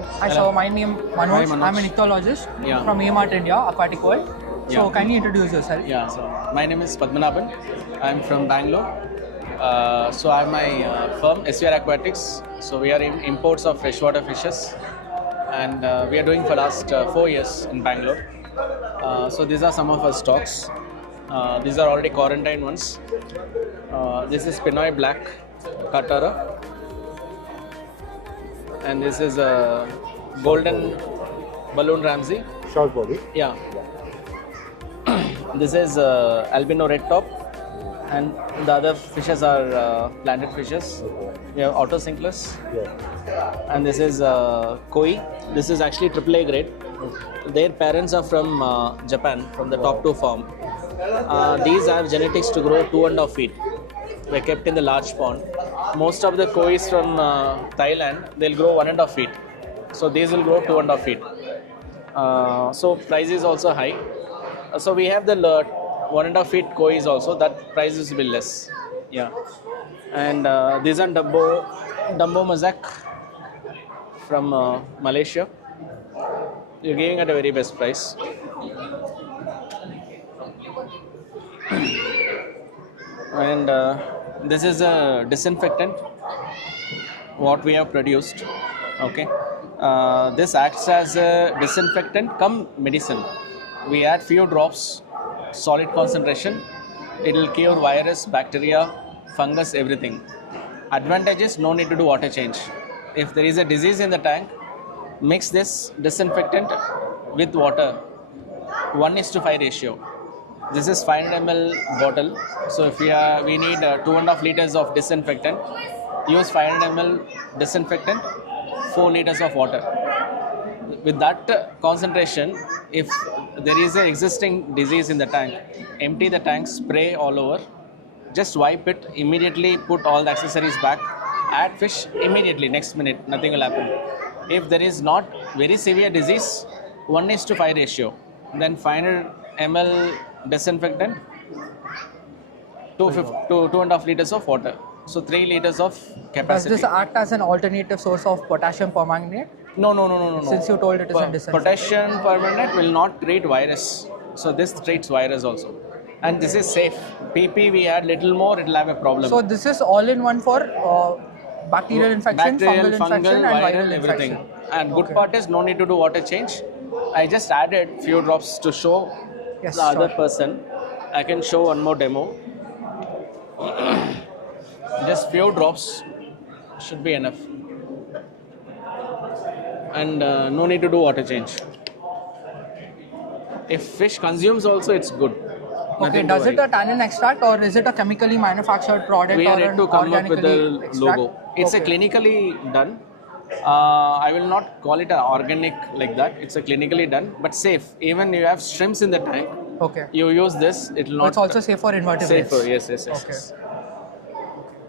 Hi, Hello. so my name Manoj. Manoj. I'm an ichthyologist Yeah. from AMart India, Aquatic World. So Yeah. kindly introduce yourself. Yeah, so my name is Padmanabhan. I'm from Bangalore. So I have my firm, SVR Aquatics. So we are in imports of freshwater fishes, and we are doing for last 4 years in Bangalore. So these are some of our stocks. These are already quarantined ones. This is Pinoy Black Katara, and this is a golden balloon Ramsey. Short body. Yeah. This is albino red top, and the other fishes are planted fishes. We have autosynclus, Yeah. and this is koi. This is actually AAA grade. Their parents are from Japan, from the top two farm. These have genetics to grow 2.5 feet. They're kept in the large pond. Most of the koi from Thailand, they'll grow 1.5 feet. So these will grow 2.5 feet. So price is also high. So we have the 1.5 feet koi is also, that price is will be less. Yeah. And these are Dumbo Mazak from Malaysia. You're giving at a very best price. And this is a disinfectant what we have produced. Okay. This acts as a disinfectant come medicine. We add few drops, solid concentration. It will cure virus, bacteria, fungus, everything. Advantage is no need to do water change. If there is a disease in the tank, mix this disinfectant with water, 1:5 ratio. This is 500 ml bottle. So if we need 2.5 liters of disinfectant, use 500 ml disinfectant, 4 liters of water. With that concentration, if there is an existing disease in the tank, empty the tank, spray all over, just wipe it, immediately put all the accessories back, add fish immediately, next minute, nothing will happen. If there is not very severe disease, 1:5 ratio, then 500 ml disinfectant, 2.5 liters of water. So 3 liters of Does capacity. this act as an alternative source of potassium permanganate? No. Since you told it is a disinfectant. Potassium permanganate will not treat virus. So this treats virus also. And this is safe. PP we add little more, it will have a problem. So this is all in one for bacterial infection, Bacterial, fungal infection, and viral everything. infection. And good Okay. part is no need to do water change. I just added few drops to show Yes, the other sure. person. I can show one more demo. Just few drops should be enough. And no need to do water change. If fish consumes also, it's good. Okay, Nothing to does it worry. a tannin extract or is it a chemically manufactured product We are or yet an to come up with the organically extract? logo. It's a Okay. clinically done. I will not call it a organic like that. It's a clinically done, but safe. Even you have shrimps in the tank, Okay. you use this, it will Oh, not. it's also safe for invertebrates. safer. Yes. Okay.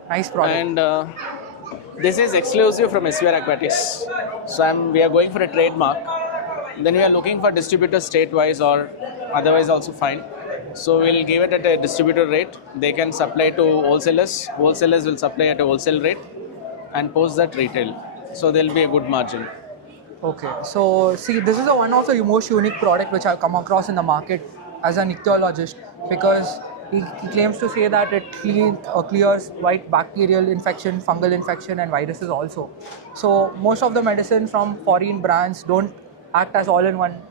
Nice product. And this is exclusive from SVR Aquatics. So we are going for a trademark. Then we are looking for distributors state-wise or otherwise also fine. So we'll give it at a distributor rate. They can supply to wholesalers. Wholesalers will supply at a wholesale rate and post that retail. So there'll be a good margin. Okay, so see, this is one of the most unique product which I've come across in the market as an ichthyologist, because he claims to say that it clears white bacterial infection, fungal infection, and viruses also. So most of the medicine from foreign brands don't act as all-in-one.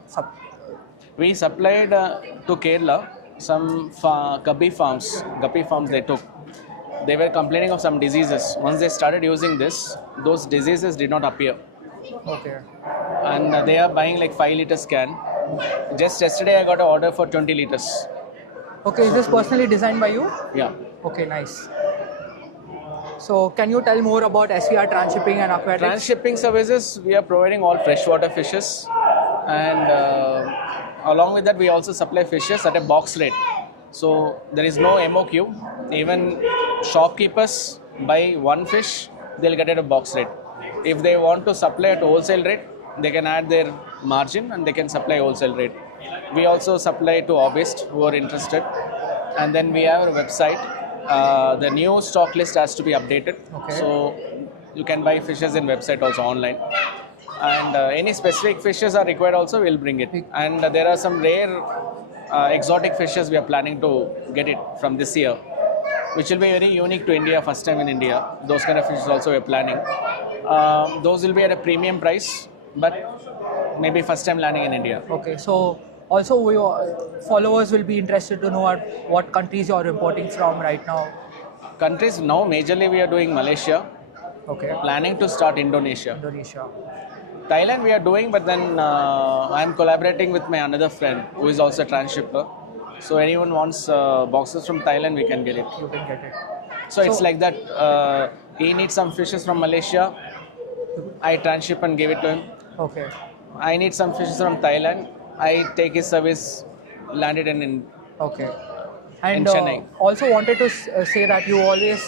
We supplied to Kerala some guppy farms they took. They were complaining of some diseases. Once they started using this, those diseases did not appear. Okay. And they are buying like 5 liters can. Just yesterday I got an order for 20 liters. Okay, is this personally designed by you? Yeah. Okay, nice. So can you tell more about SVR transshipping and aquatics? Transshipping services, we are providing all freshwater fishes, and along with that we also supply fishes at a box rate. So there is no MOQ. Even shopkeepers buy one fish, they'll get it at a box rate. If they want to supply at wholesale rate, they can add their margin and they can supply wholesale rate. We also supply to hobbyists who are interested, and then we have a website. The new stock list has to be updated, Okay. so you can buy fishes in website also online. and any specific fishes are required also, we'll bring it. And there are some rare exotic fishes we are planning to get it from this year, which will be very unique to India, first time in India. Those kind of fishes also we're planning. Those will be at a premium price, but maybe first time landing in India. Okay, so also your followers will be interested to know what countries you are importing from right now. Countries now, majorly we are doing Malaysia, Okay, planning to start Indonesia. Indonesia. Thailand we are doing, but then I'm collaborating with my another friend who is also a transshipper. So anyone wants boxes from Thailand, we can get it. You can get it. So it's like that. He needs some fishes from Malaysia. I transship and give it to him. Okay. I need some fishes from Thailand. I take his service, land it in Okay. And Chennai. also wanted to say that you always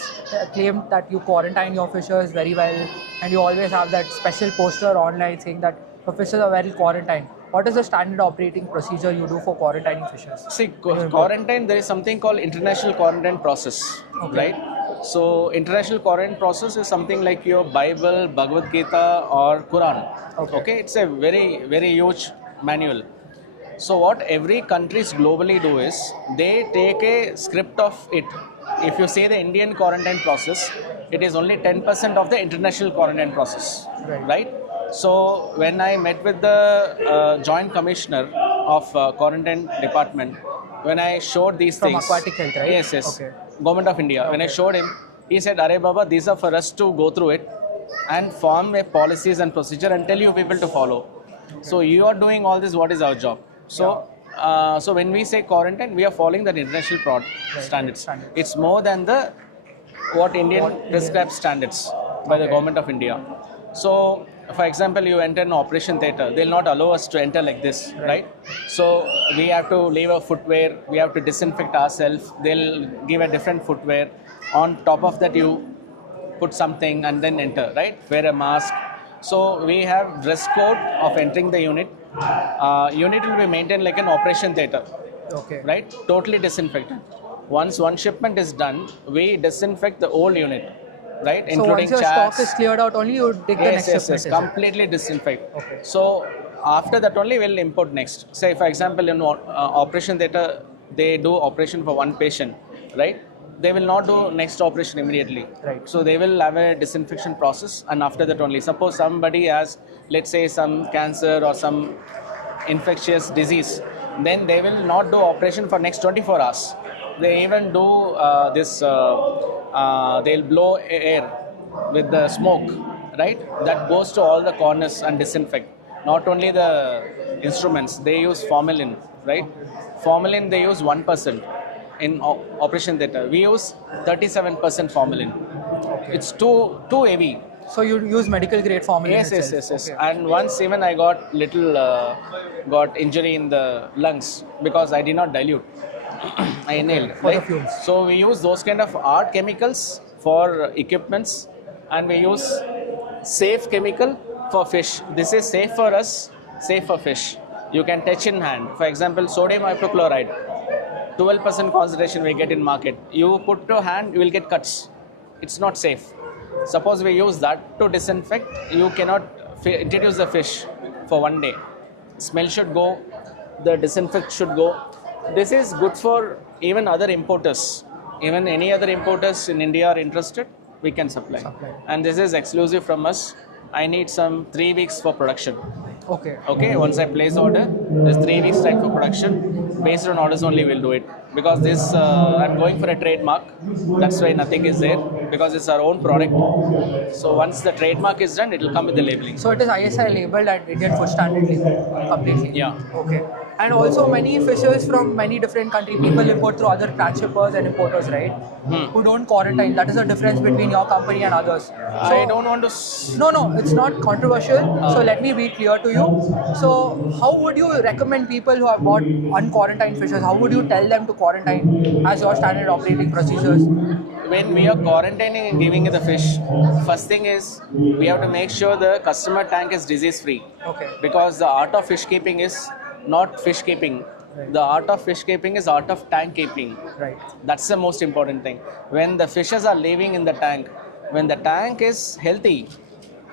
claim that you quarantine your fishes very well, and you always have that special poster online saying that your fishes are well quarantined. What is the standard operating procedure you do for quarantining fishes? See, quarantine, there is something called international quarantine process, Okay. right? So, international quarantine process is something like your Bible, Bhagavad Gita, or Quran. Okay. It's a very, very huge manual. So, what every countries globally do is they take a script of it. If you say the Indian quarantine process, it is only 10% of the international quarantine process, right? So, when I met with the Joint Commissioner of Quarantine Department, when I showed these From things, Aquatic Health, right? Yes, yes, Okay. Government of India. When I showed him, he said, "Arey Baba, these are for us to go through it and form a policies and procedure and tell you people to follow. So you are doing all this. What is our job? So." So when we say quarantine, we are following the international standards. It's more than the what Indian prescribed standards by the government of India. So, for example, you enter an operation theatre, they'll not allow us to enter like this, right? So we have to leave our footwear, we have to disinfect ourselves. They'll give a different footwear. On top of that, you put something and then enter, right? Wear a mask. So we have dress code of entering the unit. Unit will be maintained like an operation theatre, Okay. right? Totally disinfected. Once one shipment is done, we disinfect the whole unit, right? So Including once your chairs. stock is cleared out, only you dig the next shipment. is it? Completely disinfect. Okay. So after that only we'll import next. Say for example in operation theatre, they do operation for one patient, right? They will not do next operation immediately. Right. So they will have a disinfection process, and after that only. Suppose somebody has, let's say, some cancer or some infectious disease, then they will not do operation for next 24 hours. They even do they'll blow air with the smoke, right? That goes to all the corners and disinfect. Not only the instruments, they use formalin, right? Formalin they use 1% in operation theatre. We use 37% formalin. It's too heavy. So you use medical grade formalin. Yes. Okay. And once even I got injury in the lungs because I did not dilute. I inhaled. For the fumes. So we use those kind of art chemicals for equipments, and we use safe chemical for fish. This is safe for us, safe for fish. You can touch in hand. For example, sodium hypochlorite, 12% concentration we get in market. You put to hand, you will get cuts. It's not safe. Suppose we use that to disinfect, you cannot introduce the fish for one day. Smell should go, the disinfect should go. This is good for even other importers. Even any other importers in India are interested, we can supply. And this is exclusive from us. I need some 3 weeks for production. Okay, once I place order, there's 3 weeks time for production. Based on orders only we'll do it. Because this, I'm going for a trademark. That's why nothing is there. Because it's our own product. So once the trademark is done, it will come with the labeling. So it is ISI labeled at Indian Food Standard label completely. Yeah. Okay. And also many fishes from many different countries, people import through other transshippers and importers, right? Who don't quarantine. That is the difference between your company and others. I don't want to... No, it's not controversial. So let me be clear to you. So how would you recommend people who have bought unquarantined fishes, how would you tell them to quarantine as your standard operating procedures? When we are quarantining and giving the fish, first thing is we have to make sure the customer tank is disease free. Okay. Because the art of fish keeping is not fish keeping. Right. The art of fish keeping is art of tank keeping. Right. That's the most important thing. When the fishes are living in the tank, when the tank is healthy,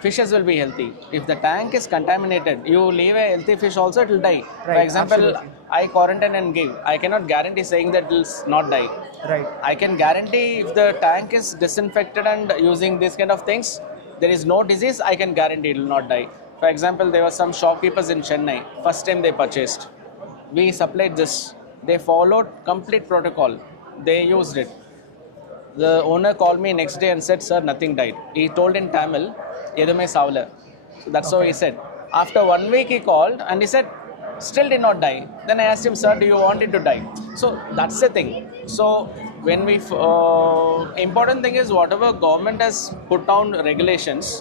fishes will be healthy. If the tank is contaminated, you leave a healthy fish also, it will die. For Right, example, absolutely. I quarantine and give. I cannot guarantee saying that it will not die. Right. I can guarantee if the tank is disinfected and using this kind of things, there is no disease, I can guarantee it will not die. For example, there were some shopkeepers in Chennai, first time they purchased. We supplied this. They followed complete protocol. They used it. The owner called me next day and said, "Sir, nothing died." He told in Tamil, "Edume savla." So that's how he said. After 1 week, he called and he said, "Still did not die." Then I asked him, "Sir, do you want it to die?" So that's the thing. So when we important thing is whatever government has put down regulations.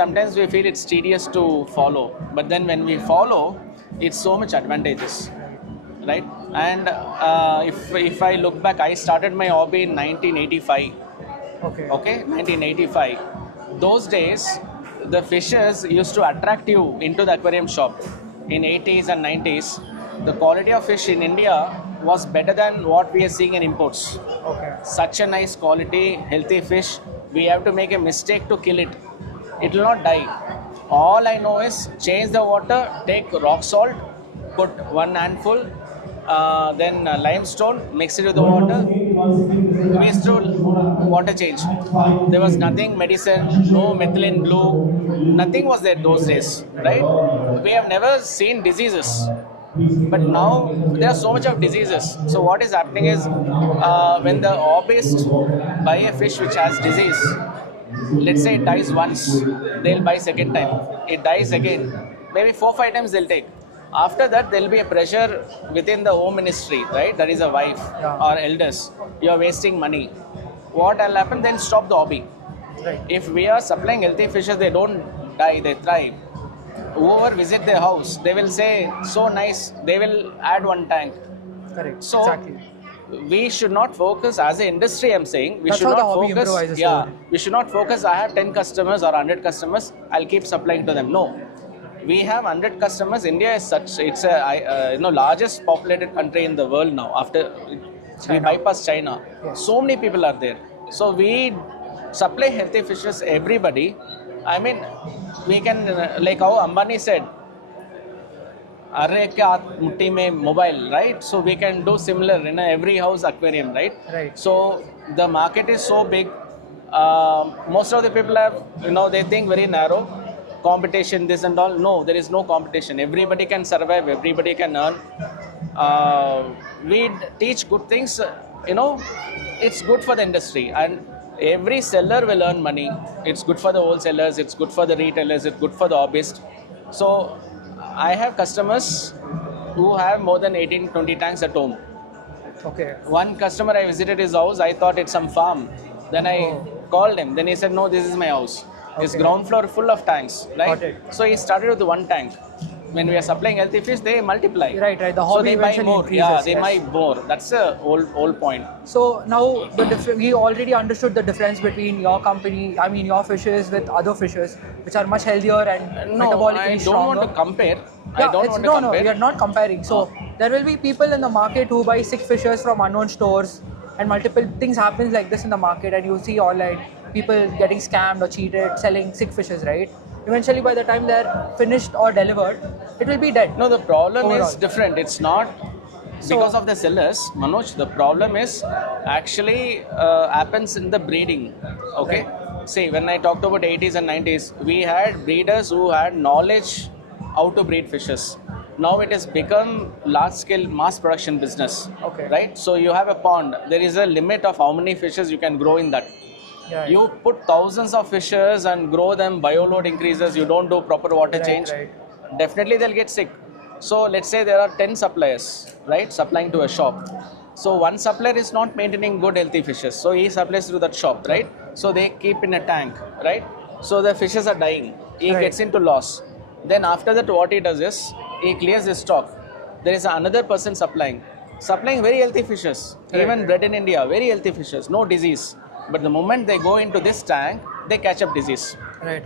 Sometimes we feel it's tedious to follow, but then when we follow, it's so much advantageous. Right? And if I look back, I started my hobby in 1985. Okay, 1985. Those days, the fishes used to attract you into the aquarium shop. In 80s and 90s, the quality of fish in India was better than what we are seeing in imports. Okay. Such a nice quality, healthy fish. We have to make a mistake to kill it. It will not die. All I know is change the water, take rock salt, put one handful, then limestone, mix it with the water. We used to water change. There was nothing medicine, no methylene blue, nothing was there those days, right? We have never seen diseases. But now there are so much of diseases. So what is happening is when the hobbyist buy a fish which has disease, let's say it dies once, they'll buy second time. It dies again. Maybe 4-5 times they'll take. After that, there will be a pressure within the home ministry, right? That is a wife or elders. You are wasting money. What will happen? Then stop the hobby. Right. If we are supplying healthy fishes, they don't die, they thrive. Whoever visit their house, they will say, "So nice." They will add one tank. Correct. So exactly. we should not focus as an industry. I'm saying we That's should how the not hobby focus. improvises Yeah, forward. we should not focus. I have 10 customers or 100 customers. I'll keep supplying to them. No, we have 100 customers. India is such. It's a largest populated country in the world now. After we China. bypass China, Yes. so many people are there. So we supply healthy fishes. Everybody. I mean, we can like how Ambani said. Arre ke haath mutti mein mobile, right? So we can do similar in every house aquarium, right? Right. So the market is so big. Most of the people have, they think very narrow. Competition, this and all. No, there is no competition. Everybody can survive. Everybody can earn. We teach good things. It's good for the industry, and every seller will earn money. It's good for the wholesalers. It's good for the retailers. It's good for the hobbyist. So I have customers who have more than 18-20 tanks at home. Okay. One customer, I visited his house, I thought it's some farm. Then I called him. Then he said, "No, this is my house. His Okay. ground floor full of tanks." Right? Got it. So he started with one tank. When we are supplying healthy fish, they multiply. Right. The So hobby they buy eventually more. increases. Yeah, they yes. buy more. That's the whole point. So now we already understood the difference between your company, I mean your fishes with other fishes, which are much healthier and No, metabolically I don't stronger. want to compare. Yeah, I don't want to no, compare. we are not comparing. So there will be people in the market who buy sick fishes from unknown stores, and multiple things happens like this in the market, and you see online people getting scammed or cheated selling sick fishes, right? Eventually, by the time they're finished or delivered, it will be dead. No, the problem is Overall. different. It's not because of the sellers, Manoj. The problem is actually happens in the breeding. Okay. See, when I talked about 80s and 90s, we had breeders who had knowledge how to breed fishes. Now it has become large-scale mass production business. Okay. Right. So you have a pond. There is a limit of how many fishes you can grow in that. Yeah, You put thousands of fishes and grow them, bioload increases, you don't do proper water Right, change, right. definitely they'll get sick. So let's say there are 10 suppliers, right, supplying to a shop. So one supplier is not maintaining good healthy fishes, so he supplies to that shop, right? So they keep in a tank, right? So the fishes are dying, he Right. gets into loss. Then after that what he does is, he clears his stock. There is another person supplying very healthy fishes, Right, even right. bred in India, very healthy fishes, no disease. But the moment they go into this tank, they catch up disease. Right.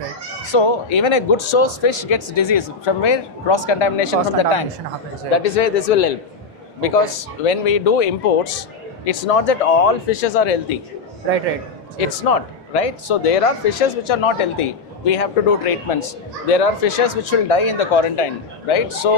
So even a good source fish gets disease. From where? Cross contamination from the tank. Cross-contamination happens, right. That is where this will help. Because when we do imports, it's not that all fishes are healthy. Right. It's not, right? So there are fishes which are not healthy. we have to do treatments. There are fishes which will die in the quarantine, right? So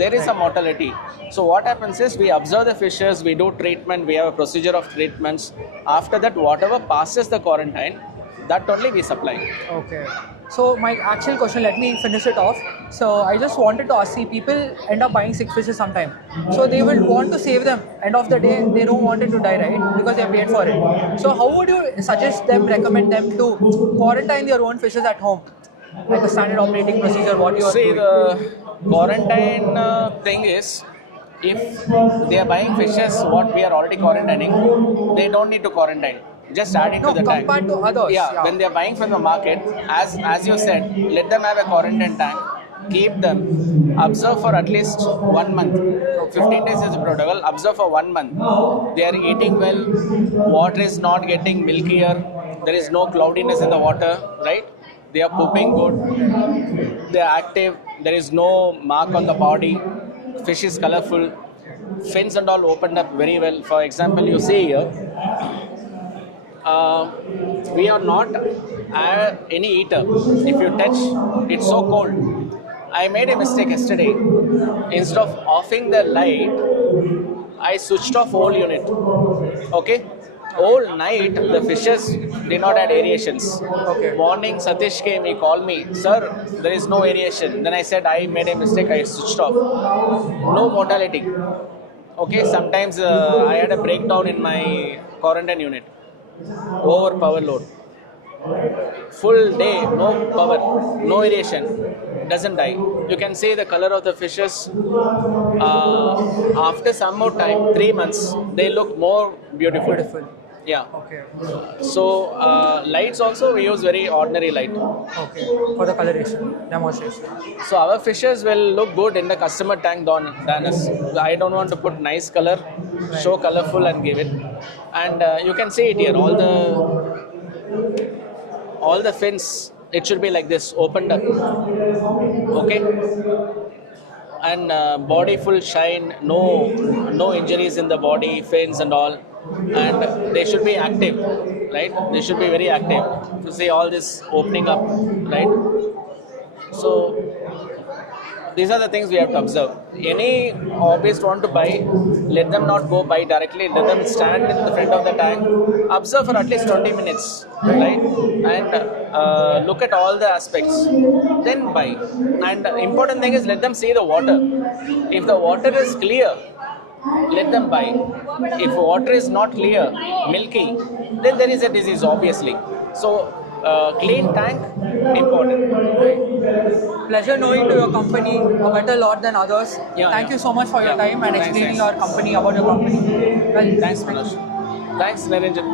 there is a mortality. So what happens is we observe the fishes, we do treatment, we have a procedure of treatments. After that, whatever passes the quarantine, that only we supply. Okay. So my actual question, let me finish it off. So I just wanted to ask, see, people end up buying sick fishes sometime. So they will want to save them. End of the day, they don't want it to die, right? Because they paid for it. So how would you suggest them, recommend them to quarantine their own fishes at home? Like a standard operating procedure, what you are See, doing? the quarantine thing is, if they are buying fishes, what we are already quarantining, they don't need to quarantine. Just add it No, to the tank. compared to others. Yeah, when they are buying from the market, as you said, let them have a quarantine tank. Keep them, observe for at least 1 month. 15 days is the protocol. Observe for 1 month. They are eating well. Water is not getting milkier. There is no cloudiness in the water, right? They are pooping good. They are active. There is no mark on the body. Fish is colorful. Fins and all opened up very well. For example, you see here. We are not any heater. If you touch, it's so cold. I made a mistake yesterday. Instead of offing the light, I switched off whole unit. Okay? Whole night, the fishes did not have aerations. Okay. Morning, Satish came, he called me, sir, there is no aeration. Then I said, I made a mistake, I switched off. No mortality. Okay, sometimes I had a breakdown in my quarantine unit. Over power load. Full day, no power, no aeration, doesn't die. You can see the color of the fishes. After some more time, 3 months, they look more beautiful. Beautiful. Yeah. Okay. So lights also we use very ordinary light. Okay. For the coloration, demonstration. So our fishes will look good in the customer tank than us. I don't want to put nice color, show colorful and give it. And you can see it here. All the fins, it should be like this, opened up. Okay. And body full shine, no injuries in the body, fins and all. And they should be active, right? They should be very active. To see all this opening up, right? So these are the things we have to observe. Any hobbyist want to buy, let them not go buy directly. Let them stand in the front of the tank, observe for at least 20 minutes, right? And look at all the aspects. Then buy. And the important thing is let them see the water. If the water is clear, let them buy. If water is not clear, milky, then there is a disease, obviously. So clean tank, important. Pleasure knowing to your company a better lot than others. Yeah, Thank yeah. you so much for your Yeah. time and Thanks, explaining thanks. your company about your company. Well, Thanks, Manoj. Thanks, Niranjan.